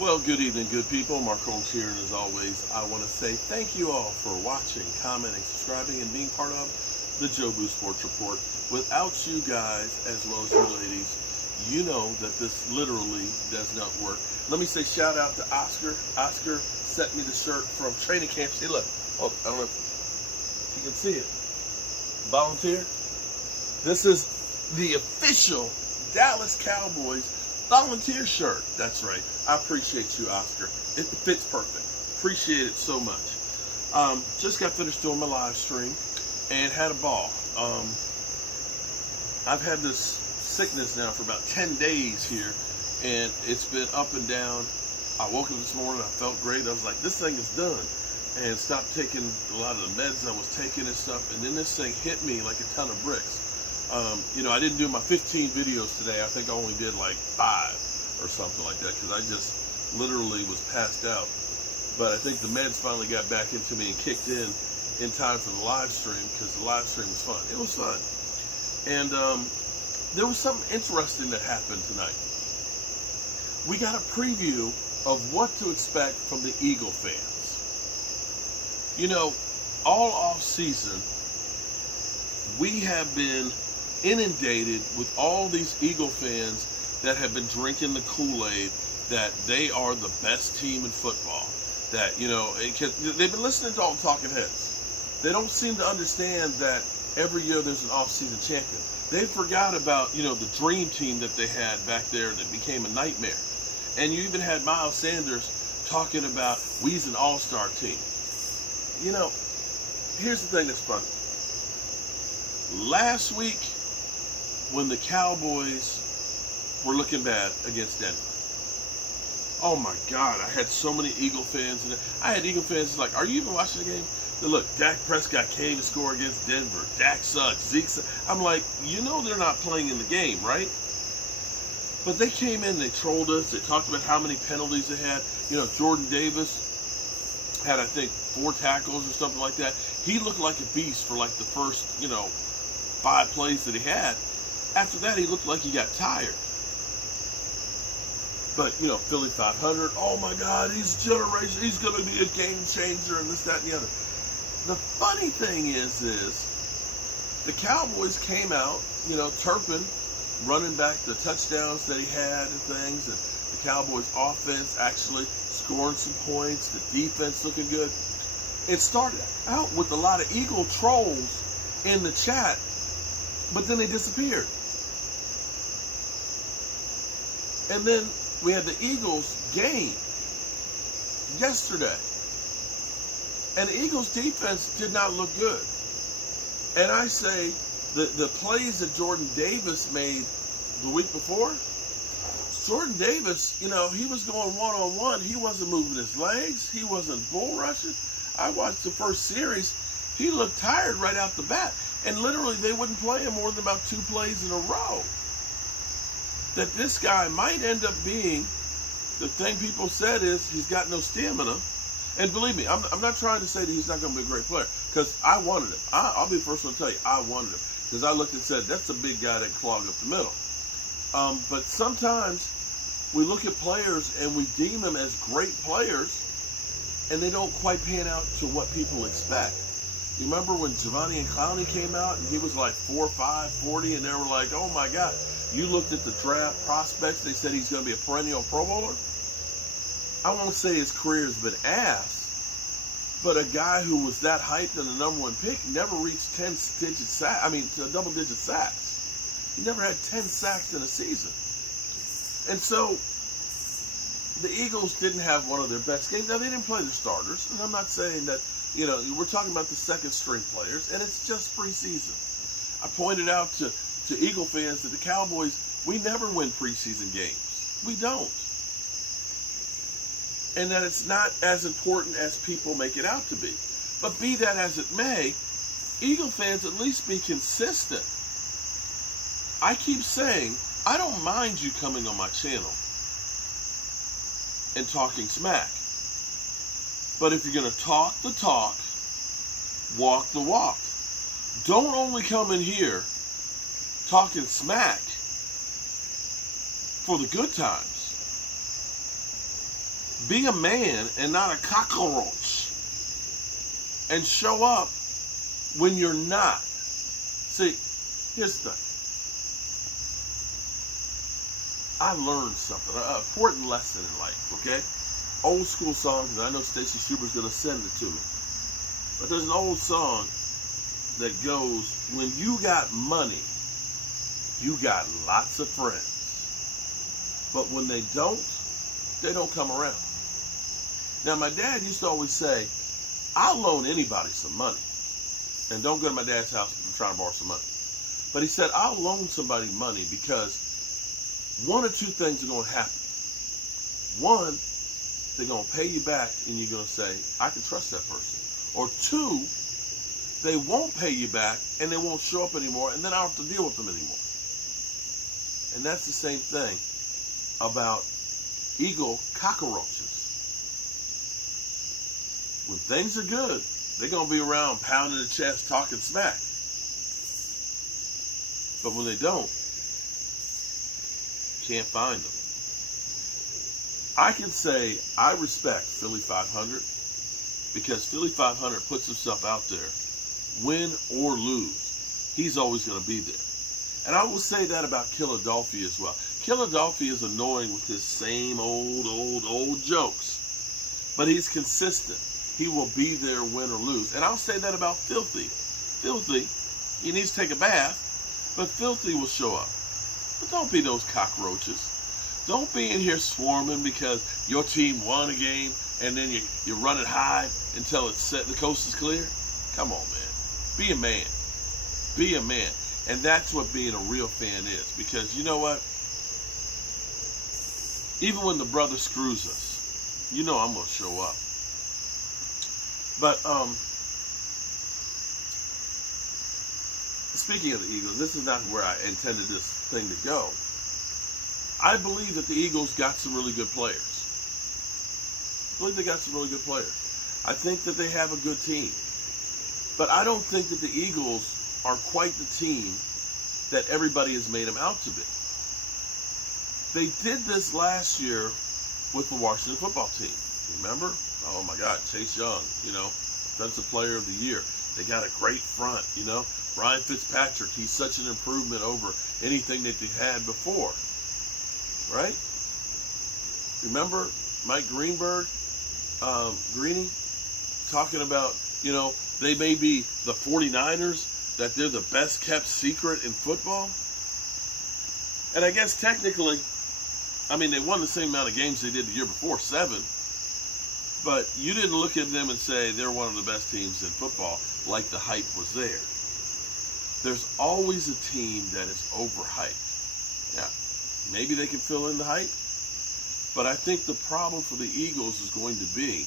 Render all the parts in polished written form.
Well, good evening, good people. Mark Holmes here, and as always, I want to say thank you all for watching, commenting, subscribing, and being part of the Jobu Sports Report. Without you guys, as well as you ladies, you know that this literally does not work. Let me say shout out to Oscar. Oscar sent me the shirt from training camp. See, look. Oh, I don't know if you can see it. Volunteer. This is the official Dallas Cowboys volunteer shirt. That's right. I appreciate you, Oscar. It fits perfect. Appreciate it so much. Just got finished doing my live stream and had a ball. I've had this sickness now for about 10 days here, and it's been up and down. I woke up this morning, I felt great. I was like, this thing is done. And stopped taking a lot of the meds I was taking and stuff. And then this thing hit me like a ton of bricks. I didn't do my 15 videos today. I think I only did like 5 or something like that because I just literally was passed out. But I think the meds finally got back into me and kicked in time for the live stream because the live stream was fun. It was fun. And there was something interesting that happened tonight. We got a preview of what to expect from the Eagle fans. You know, all off season, we have been inundated with all these Eagle fans that have been drinking the Kool-Aid that they are the best team in football. That, they've been listening to all the talking heads. They don't seem to understand that every year there's an off-season champion. They forgot about, the dream team that they had back there that became a nightmare. And you even had Miles Sanders talking about, we's an all-star team. Here's the thing that's funny. Last week, when the Cowboys were looking bad against Denver, oh my God, I had so many Eagle fans. I had Eagle fans like, are you even watching the game? They look, Dak Prescott came to score against Denver. Dak sucks. Zeke sucks. I'm like, they're not playing in the game, right? But they came in, they trolled us. They talked about how many penalties they had. Jordan Davis had, I think, 4 tackles or something like that. He looked like a beast for like the first, 5 plays that he had. After that, he looked like he got tired. But, Philly 500, oh my God, he's generation, he's going to be a game changer and this, that, and the other. The funny thing is the Cowboys came out, Turpin running back the touchdowns that he had and things, and the Cowboys offense actually scoring some points, the defense looking good. It started out with a lot of Eagle trolls in the chat, but then they disappeared. And then we had the Eagles game yesterday. And the Eagles defense did not look good. And I say the plays that Jordan Davis made the week before, Jordan Davis, he was going one-on-one. He wasn't moving his legs. He wasn't bull rushing. I watched the first series. He looked tired right out the bat. And literally they wouldn't play him more than about 2 plays in a row. That this guy might end up being, the thing people said is he's got no stamina. And believe me, I'm not trying to say that he's not going to be a great player, because I wanted him. I'll be the first one to tell you, I wanted him. Because I looked and said, that's a big guy that can clog up the middle. But sometimes we look at players and we deem them as great players, and they don't quite pan out to what people expect. You remember when Giovanni and Clowney came out and he was like 4'5", 40, and they were like, oh my God. You looked at the draft prospects, they said he's going to be a perennial Pro Bowler. I won't say his career has been ass, but a guy who was that hyped and the #1 pick never reached double-digit sacks. He never had 10 sacks in a season. And so the Eagles didn't have one of their best games. Now, they didn't play their starters, and I'm not saying that, we're talking about the second-string players, and it's just preseason. I pointed out to Eagle fans that the Cowboys, we never win preseason games. We don't. And that it's not as important as people make it out to be. But be that as it may, Eagle fans at least be consistent. I keep saying, I don't mind you coming on my channel and talking smack. But if you're going to talk the talk, walk the walk. Don't only come in here talking smack for the good times. Be a man and not a cockroach. And show up when you're not. See, here's the thing. I learned something, an important lesson in life, okay? Old school songs, and I know Stacy Schuber's going to send it to me. But there's an old song that goes, when you got money, you got lots of friends. But when they don't come around. Now, my dad used to always say, I'll loan anybody some money. And don't go to my dad's house if I'm trying to borrow some money. But he said, I'll loan somebody money because one or two things are going to happen. One, they're going to pay you back and you're going to say, I can trust that person. Or two, they won't pay you back and they won't show up anymore and then I don't have to deal with them anymore. And that's the same thing about eagle cockroaches. When things are good, they're going to be around pounding the chest, talking smack. But when they don't, can't find them. I can say I respect Philly 500 because Philly 500 puts himself out there, win or lose. He's always going to be there. And I will say that about Philadelphia as well. Philadelphia is annoying with his same old jokes. But he's consistent. He will be there, win or lose. And I'll say that about Filthy. Filthy, he needs to take a bath, but Filthy will show up. But don't be those cockroaches. Don't be in here swarming because your team won a game and then you run it high until it's set, the coast is clear. Come on, man. Be a man. Be a man. And that's what being a real fan is. Because you know what? Even when the brother screws us, you know I'm going to show up. But speaking of the Eagles, this is not where I intended this thing to go. I believe that the Eagles got some really good players. I believe they got some really good players. I think that they have a good team. But I don't think that the Eagles are quite the team that everybody has made them out to be. They did this last year with the Washington football team. Remember? Oh my God, Chase Young, Defensive Player of the Year. They got a great front, Ryan Fitzpatrick, he's such an improvement over anything that they had before. Right? Remember Mike Greenberg, Greeny, talking about, they may be the 49ers, that they're the best kept secret in football? And I guess technically, they won the same amount of games they did the year before, 7. But you didn't look at them and say they're one of the best teams in football like the hype was there. There's always a team that is overhyped. Yeah, maybe they can fill in the hype. But I think the problem for the Eagles is going to be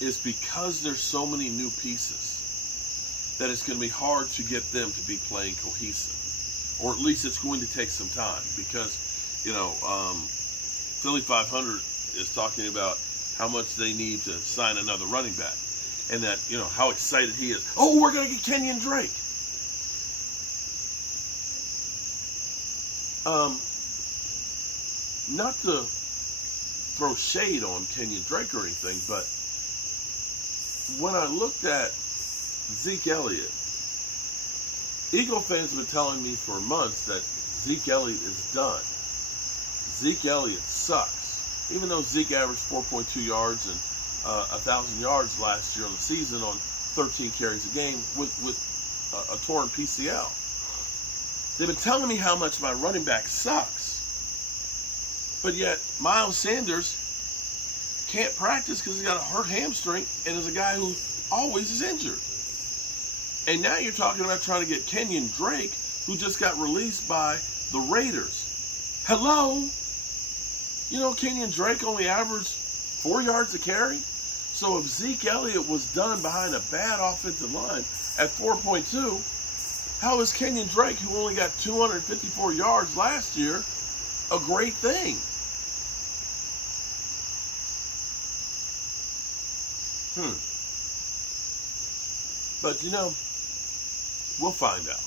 is because there's so many new pieces that it's going to be hard to get them to be playing cohesive. Or at least it's going to take some time because, Philly 500 is talking about how much they need to sign another running back. And that, how excited he is. Oh, we're going to get Kenyon Drake. Not to throw shade on Kenyon Drake or anything, but when I looked at Zeke Elliott, Eagle fans have been telling me for months that Zeke Elliott is done. Zeke Elliott sucks. Even though Zeke averaged 4.2 yards and 1,000 yards last year on the season on 13 carries a game with a torn PCL. They've been telling me how much my running back sucks. But yet, Miles Sanders can't practice because he's got a hurt hamstring and is a guy who always is injured. And now you're talking about trying to get Kenyon Drake, who just got released by the Raiders. Hello? Kenyon Drake only averaged 4 yards a carry. So if Zeke Elliott was done behind a bad offensive line at 4.2, how is Kenyon Drake, who only got 254 yards last year, a great thing? But we'll find out.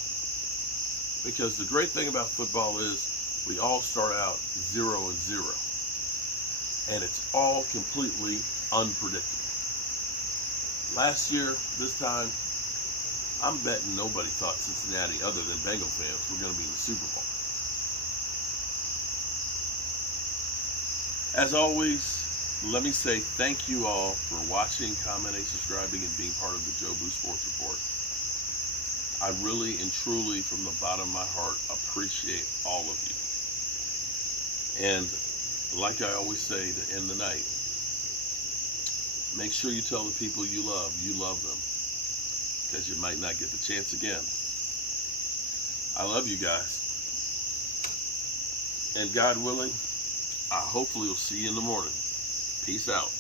Because the great thing about football is we all start out 0-0. and it's all completely unpredictable. Last year, this time, I'm betting nobody thought Cincinnati, other than Bengal fans, were going to be in the Super Bowl. As always, let me say thank you all for watching, commenting, subscribing, and being part of the Joe Boo Sports Report. I really and truly, from the bottom of my heart, appreciate all of you. And like I always say to end the night, make sure you tell the people you love them, because you might not get the chance again. I love you guys. And God willing, I hopefully will see you in the morning. Peace out.